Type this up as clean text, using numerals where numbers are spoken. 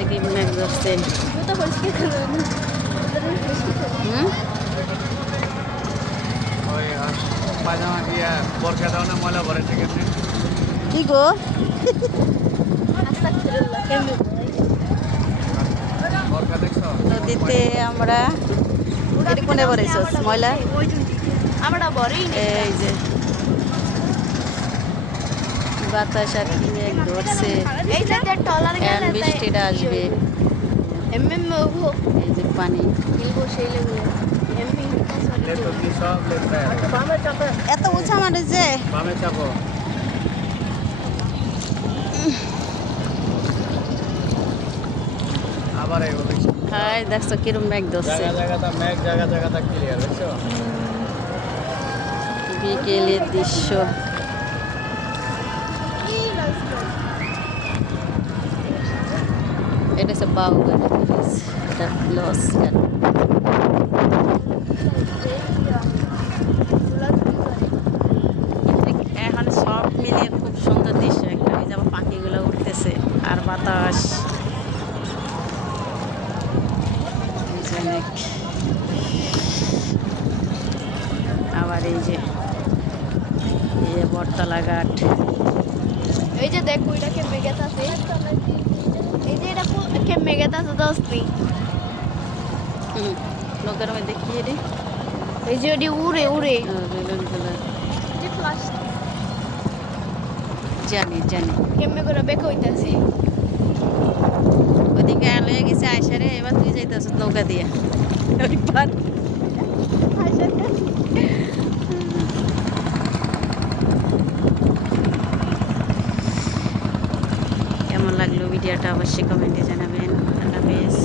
কি মেঘ ধরছে। পায়জামা দিয়া বরকা দাও না ময়লা ভরে থেকে কি গো বরকা দেখছো নদীতে আমরা কোনে ভরেছ ময়লা আমরা বড়ই এই যে বাতাস আর কি মেঘ ধরছে এই যে টলার এখন বৃষ্টিটা আসবে এই যে পানি লেট তো কি সব লেট এত উঁচা মানে যে বামে চাপো আবার এই বলি হাই দেখছো কিরম মেঘ ধরছে জায়গা জায়গাটা মেঘ জায়গা জায়গাটা ক্লিয়ার দেখছো বিকেলের দৃশ্য এটা হচ্ছে বাউগানে এটা লস গান এখন সব মিলিয়ে খুব সুন্দর দৃশ্য একটা এই যে আবার পাখিগুলো উঠতেছে আর বাতাস এই যে অনেক আবার এই যে বটতলা ঘাট এই যে দেখ ওইটাকে মেঘাত আছে এই যে এটা কে মেঘাত আছে দোস্তি লোকের মধ্যে দেখিয়ে রে এই যে ওটি উড়ে উড়ে বেলুনগুলো যে ফ্লাশ জানি জানি কেমনে করে বেক হইতাছে ওদিকে লয়ে গেছে আয়সারে এবার তুই যাইতেছ নৌকা দিয়ে ওই পার কেমন লাগলো ভিডিওটা অবশ্যই কমেন্টে জানাবেন আল্লাহ হাফেজ